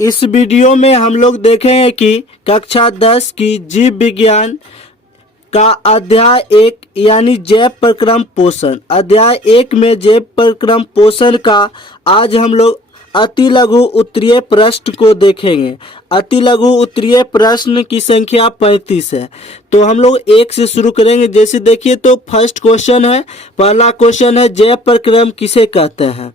इस वीडियो में हम लोग देखेंगे कि कक्षा 10 की जीव विज्ञान का अध्याय 1 यानी जैव प्रक्रम पोषण। अध्याय 1 में जैव प्रक्रम पोषण का आज हम लोग अति लघु उत्तरीय प्रश्न को देखेंगे। अति लघु उत्तरीय प्रश्न की संख्या 35 है। तो हम लोग 1 से शुरू करेंगे। जैसे देखिए तो फर्स्ट क्वेश्चन है, पहला क्वेश्चन है जैव प्रक्रम किसे कहते हैं।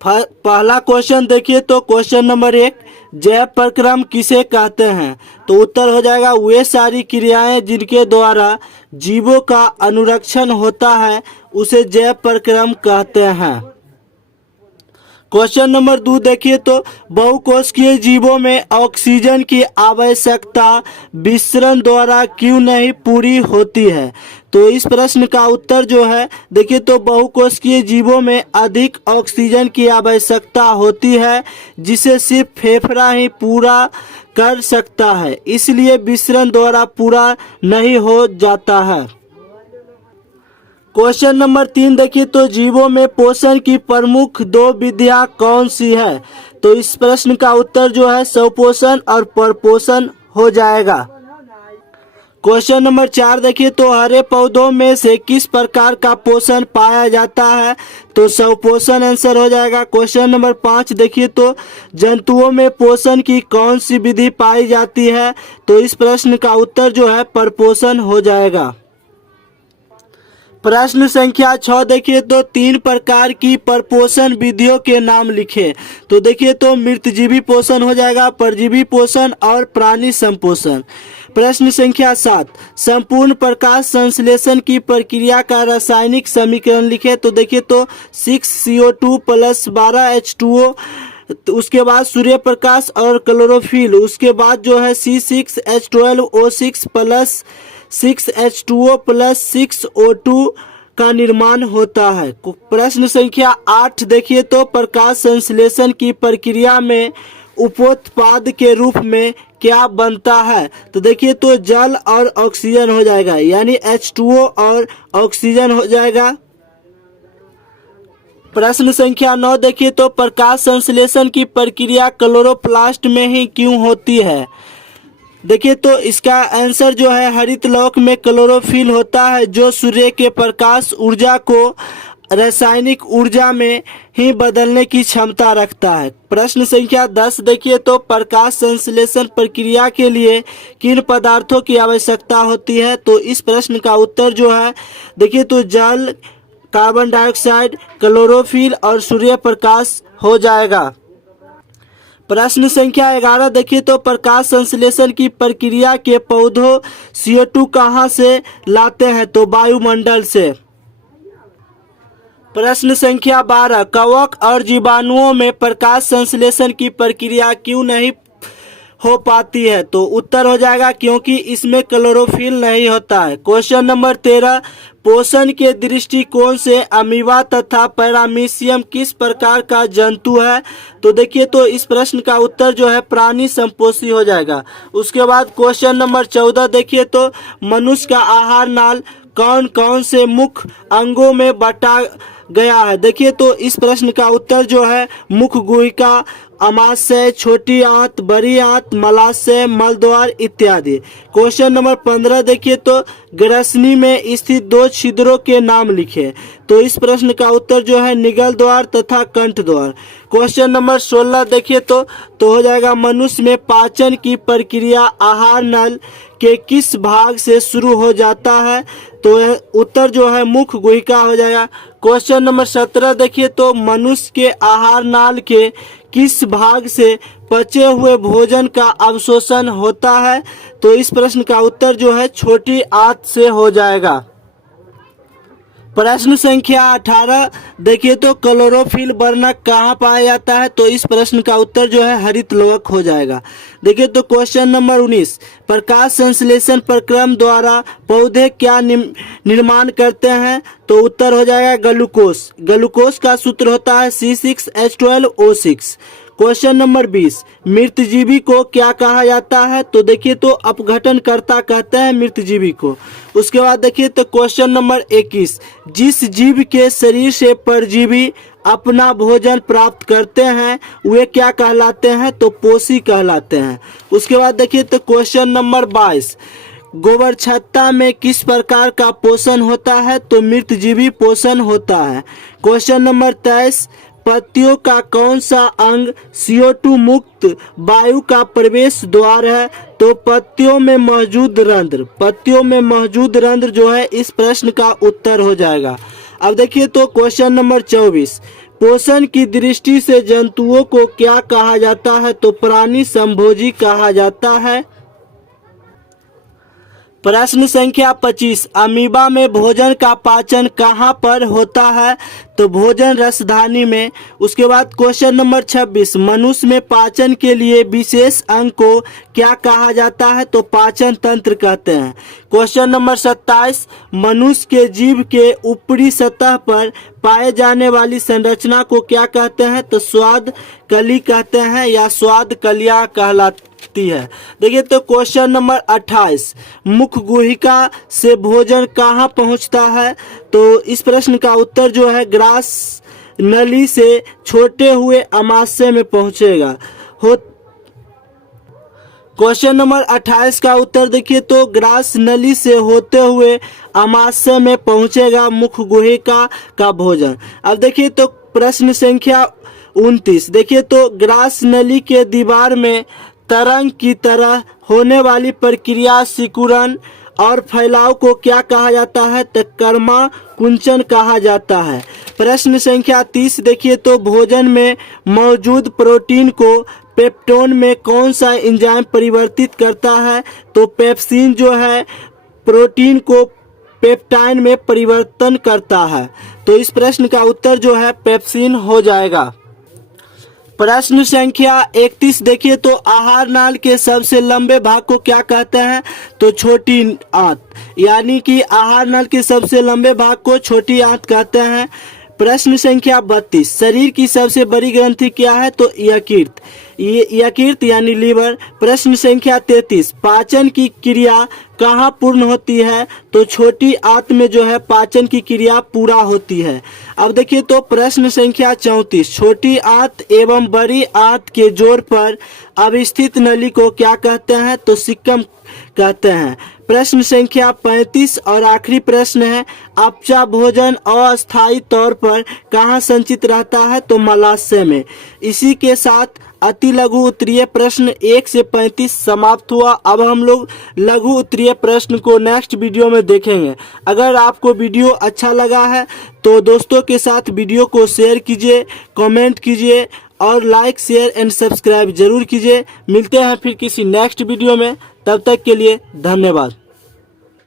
पहला क्वेश्चन देखिए तो क्वेश्चन नंबर 1, जैव प्रक्रम किसे कहते हैं। तो उत्तर हो जाएगा वे सारी क्रियाएं जिनके द्वारा जीवों का अनुरक्षण होता है उसे जैव प्रक्रम कहते हैं। क्वेश्चन नंबर 2 देखिए तो बहुकोशिकीय जीवों में ऑक्सीजन की आवश्यकता विसरण द्वारा क्यों नहीं पूरी होती है। तो इस प्रश्न का उत्तर जो है देखिए तो बहुकोशिकीय जीवों में अधिक ऑक्सीजन की आवश्यकता होती है जिसे सिर्फ फेफड़ा ही पूरा कर सकता है, इसलिए विसरण द्वारा पूरा नहीं हो जाता है। क्वेश्चन नंबर 3 देखिए तो जीवों में पोषण की प्रमुख 2 विधियां कौन सी है। तो इस प्रश्न का उत्तर जो है स्वपोषण और परपोषण हो जाएगा। क्वेश्चन नंबर 4 देखिए तो हरे पौधों में से किस प्रकार का पोषण पाया जाता है। तो स्वपोषण आंसर हो जाएगा। क्वेश्चन नंबर 5 देखिए तो जंतुओं में पोषण की कौन सी विधि पाई जाती है। तो इस प्रश्न का उत्तर जो है परपोषण हो जाएगा। प्रश्न संख्या 6 देखिए तो 3 प्रकार की परपोषण विधियों के नाम लिखे। तो देखिए तो मृतजीवी पोषण हो जाएगा, परजीवी पोषण और प्राणी संपोषण। प्रश्न संख्या 7, संपूर्ण प्रकाश संश्लेषण की प्रक्रिया का रासायनिक समीकरण लिखे। तो देखिए तो 6CO2 + 12H2O, उसके बाद सूर्य प्रकाश और क्लोरोफिल, उसके बाद जो है C6H12O6 + 6H2O + 6O2 का निर्माण होता है। प्रश्न संख्या 8 देखिए तो प्रकाश संश्लेषण की प्रक्रिया में उपोत्पाद के रूप में क्या बनता है। तो देखिए तो जल और ऑक्सीजन हो जाएगा, यानी H2O और ऑक्सीजन हो जाएगा। प्रश्न संख्या 9 देखिए तो प्रकाश संश्लेषण की प्रक्रिया क्लोरोप्लास्ट में ही क्यों होती है। देखिए तो इसका आंसर जो है हरित लौक में क्लोरोफिल होता है जो सूर्य के प्रकाश ऊर्जा को रासायनिक ऊर्जा में ही बदलने की क्षमता रखता है। प्रश्न संख्या 10 देखिए तो प्रकाश संश्लेषण प्रक्रिया के लिए किन पदार्थों की आवश्यकता होती है। तो इस प्रश्न का उत्तर जो है देखिए तो जल, कार्बन डाइऑक्साइड, क्लोरोफिल और सूर्य प्रकाश हो जाएगा। प्रश्न संख्या 11 देखिए तो प्रकाश संश्लेषण की प्रक्रिया के पौधों CO2 कहाँ से लाते हैं। तो वायुमंडल से। प्रश्न संख्या 12, कवक और जीवाणुओं में प्रकाश संश्लेषण की प्रक्रिया क्यों नहीं हो पाती है। तो उत्तर हो जाएगा क्योंकि इसमें क्लोरोफिल नहीं होता है। क्वेश्चन नंबर 13, पोषण के दृष्टिकोण से अमीबा तथा पैरामीशियम किस प्रकार का जंतु है। तो देखिए तो इस प्रश्न का उत्तर जो है प्राणी संपोषी हो जाएगा। उसके बाद क्वेश्चन नंबर 14 देखिए तो मनुष्य का आहार नाल कौन कौन से मुख्य अंगों में बांटा गया है। देखिए तो इस प्रश्न का उत्तर जो है मुख गुहिका, अमाशय, छोटी आंत, बड़ी आंत, मलाशय, मलद्वार इत्यादि। क्वेश्चन नंबर 15 देखिए तो ग्रसनी में स्थित 2 छिद्रों के नाम लिखे। तो इस प्रश्न का उत्तर जो है निगल द्वार तथा कंठ द्वार। क्वेश्चन नंबर 16 देखिए तो हो जाएगा मनुष्य में पाचन की प्रक्रिया आहार नल के किस भाग से शुरू हो जाता है। तो उत्तर जो है मुख गुहिका हो जाएगा। क्वेश्चन नंबर 17 देखिए तो मनुष्य के आहार नाल के किस भाग से पचे हुए भोजन का अवशोषण होता है। तो इस प्रश्न का उत्तर जो है छोटी आंत से हो जाएगा। प्रश्न संख्या 18 देखिए तो क्लोरोफिल वर्णक कहाँ पाया जाता है। तो इस प्रश्न का उत्तर जो है हरित लौक हो जाएगा। देखिए तो क्वेश्चन नंबर 19, प्रकाश संश्लेषण प्रक्रम द्वारा पौधे क्या निर्माण करते हैं। तो उत्तर हो जाएगा ग्लूकोज। ग्लूकोज का सूत्र होता है C6H12O6। क्वेश्चन नंबर 20, मृतजीवी को क्या कहा जाता है? तो देखिए तो अपघटनकर्ता कहते हैं मृतजीवी को। उसके बाद देखिए तो क्वेश्चन नंबर 21, जिस जीव के शरीर से परजीवी अपना भोजन प्राप्त करते हैं वे क्या कहलाते हैं? तो पोषी कहलाते हैं। उसके बाद देखिए तो क्वेश्चन नंबर 22, गोबरछत्ता में किस प्रकार का पोषण होता है? तो मृतजीवी पोषण होता है। क्वेश्चन नंबर 23, पत्तियों का कौन सा अंग CO2 मुक्त वायु का प्रवेश द्वार है? तो पत्तियों में मौजूद रंध्र, पत्तियों में मौजूद रंध्र जो है इस प्रश्न का उत्तर हो जाएगा। अब देखिए तो क्वेश्चन नंबर 24, पोषण की दृष्टि से जंतुओं को क्या कहा जाता है? तो प्राणी संभोजी कहा जाता है। प्रश्न संख्या 25, अमीबा में भोजन का पाचन कहाँ पर होता है? तो भोजन रसधानी में। उसके बाद क्वेश्चन नंबर 26, मनुष्य में पाचन के लिए विशेष अंग को क्या कहा जाता है? तो पाचन तंत्र कहते हैं। क्वेश्चन नंबर 27, मनुष्य के जीभ के ऊपरी सतह पर पाए जाने वाली संरचना को क्या कहते हैं? तो स्वाद कली कहते हैं या स्वाद कलियां कहलाती है। देखिए तो क्वेश्चन नंबर 28, मुख गुहिका से भोजन कहाँ पहुँचता है? तो इस प्रश्न का उत्तर जो है ग्रास नली से छोटे हुए अमाशय में पहुँचेगा। क्वेश्चन नंबर 28 का उत्तर देखिए तो ग्रास नली से होते हुए अमाशय में पहुंचेगा मुख गुहिका का भोजन। अब देखिए तो प्रश्न संख्या 29, देखिए तो ग्रास नली के दीवार में तरंग की तरह होने वाली प्रक्रिया सिकुड़न और फैलाव को क्या कहा जाता है? तो कर्मा कुंचन कहा जाता है। प्रश्न संख्या 30, देखिए तो भोजन में मौजूद प्रोटीन को पेप्टोन में कौन सा एंजाइम परिवर्तित करता है? तो पेप्सिन जो है प्रोटीन को पेप्टाइन में परिवर्तन करता है। तो इस प्रश्न का उत्तर जो है पेप्सिन हो जाएगा। प्रश्न संख्या 31, देखिए तो आहार नाल के सबसे लंबे भाग को क्या कहते हैं? तो छोटी आंत, यानी कि आहार नाल के सबसे लंबे भाग को छोटी आंत कहते हैं। प्रश्न संख्या 32, शरीर की सबसे बड़ी ग्रंथि क्या है? तो यकृत, यकृत यानी लीवर। प्रश्न संख्या 33, पाचन की क्रिया कहाँ पूर्ण होती है? तो छोटी आंत में जो है पाचन की क्रिया पूरा होती है। अब देखिए तो प्रश्न संख्या 34, छोटी आंत एवं बड़ी आंत के जोड़ पर अवस्थित नली को क्या कहते हैं? तो सिक्कम कहते हैं। प्रश्न संख्या 35 और आखिरी प्रश्न है, अपचा भोजन अस्थायी तौर पर कहाँ संचित रहता है? तो मलाशय में। इसी के साथ अति लघु उत्तरीय प्रश्न 1 से 35 समाप्त हुआ। अब हम लोग लघु उत्तरीय प्रश्न को नेक्स्ट वीडियो में देखेंगे। अगर आपको वीडियो अच्छा लगा है तो दोस्तों के साथ वीडियो को शेयर कीजिए, कमेंट कीजिए और लाइक शेयर एंड सब्सक्राइब जरूर कीजिए। मिलते हैं फिर किसी नेक्स्ट वीडियो में, तब तक के लिए धन्यवाद।